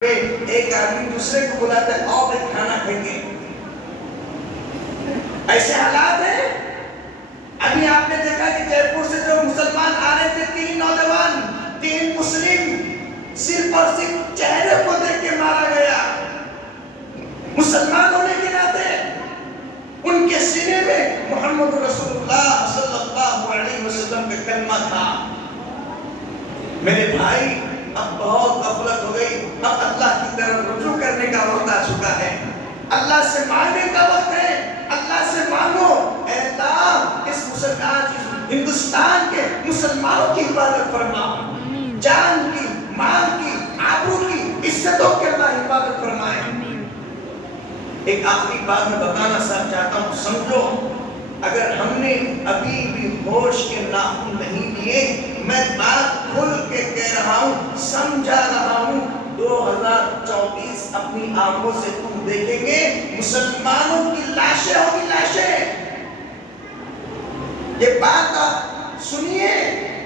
ایک آدمی دوسرے کو بلاتا ہے اور کھانا کھائیں گے. ایسے حالات ہیں. ابھی آپ نے دیکھا کہ جے پور سے جو مسلمان آ رہے تھے 3 نوجوان 3 مسلم صرف اور صرف چہرے کو دیکھ کے مارا گیا. مسلمان ہونے کے ناطے ان کے سینے میں محمد رسول اللہ صلی اللہ علیہ وسلم کا کلمہ تھا. میرے بھائی اب بہت غفلت ہو گئی. اب اللہ کی طرف رجوع کرنے کا وقت آ چکا ہے. اللہ سے مانگنے کا وقت ہے. اللہ سے مانگو اے اللہ اس مسلمان ہندوستان کے مسلمانوں کی حفاظت فرما. جان کی، مال کی، آبرو کی، عزتوں کے اللہ حفاظت فرمائے. ایک آخری بات میں بتانا چاہتا ہوں. سمجھو اگر ہم نے ابھی بھی ہوش کے ناخن نہیں لیے، میں بات کھل کے کہہ رہا ہوں، سمجھا رہا ہوں. 2024 اپنی آنکھوں سے تم دیکھیں گے مسلمانوں کی لاشیں ہوگی، لاشیں. یہ بات آپ سنیے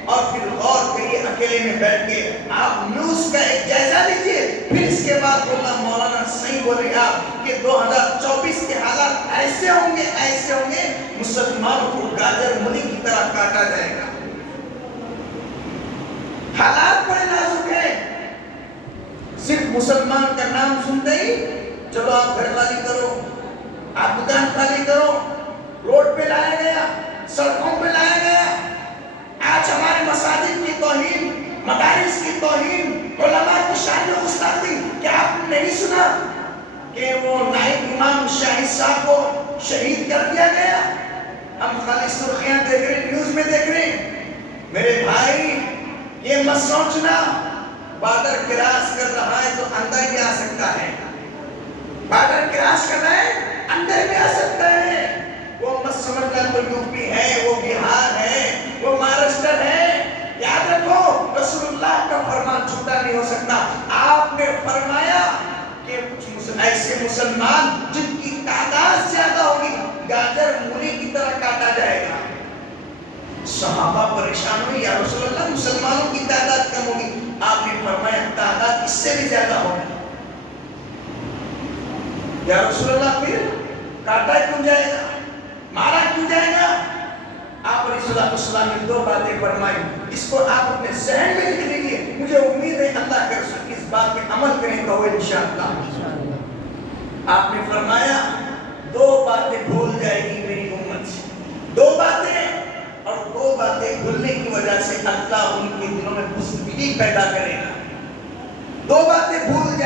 اور پھر غور کریے اکیلے میں بیٹھ کے. آپ نیوز کا ایک جائزہ لیجئے، پھر اس کے بعد بولنا مولانا صحیح بولے گا کہ 2024 کے حالات ایسے ہوں گے، ایسے ہوں گے مسلمانوں کو گاجر مولی کی طرح کاٹا جائے گا. حالات بڑے نازک ہیں. صرف مسلمان کا نام سنتے ہی چلو آپ گھر خالی کرو، آپ دکان خالی کرو. روڈ پہ لایا گیا، سڑکوں پہ لایا گیا. آج ہمارے مساجد کی توہین، مدارس کی توہین، علماء کی شان و گستاخی. کیا آپ نے نہیں سنا کہ وہ نائب امام شاہد صاحب کو شہید کر دیا گیا؟ ہم خالی سرخیاں دیکھ رہے ہیں، نیوز میں دیکھ رہے ہیں. میرے بھائی یہ مت سوچنا بارڈر کراس کر رہا ہے تو اندر بھی آ سکتا ہے. بارڈر کراس کر رہا ہے اندر بھی آ سکتا ہے. وہ مت سمجھنا تو یو پی ہے، وہ بہار ہے، وہ مہاراشٹر ہے. یاد رکھو رسول اللہ کا فرمان جھوٹا نہیں ہو سکتا. آپ نے فرمایا کہ کچھ ایسے مسلمان جن کی تعداد زیادہ ہوگی گاجر مولی کی طرح کاٹا جائے گا. صحابہ پریشان ہوئے، یا رسول اللہ مسلمانوں کی تعداد کم ہوگی. آپ نے فرمایا تعداد اس سے بھی زیادہ ہوگی. یا رسول اللہ پھر کاٹا کیوں جائے گا، مارا کیوں جائے گا؟ آپ علیہ السلام نے 2 باتیں فرمائی. اس کو آپ اپنے ذہن میں لکھ لیجیے. مجھے امید ہے اللہ کے رسول اس بات پہ عمل کریں گے انشاءاللہ. آپ نے فرمایا 2 باتیں بھول جائے گی میری امت سے. 2 باتیں، اور 2 باتیں بھولنے کی وجہ سے اللہ ان کے دلوں میں بزدلی پیدا کرے گا. 2 باتیں بھول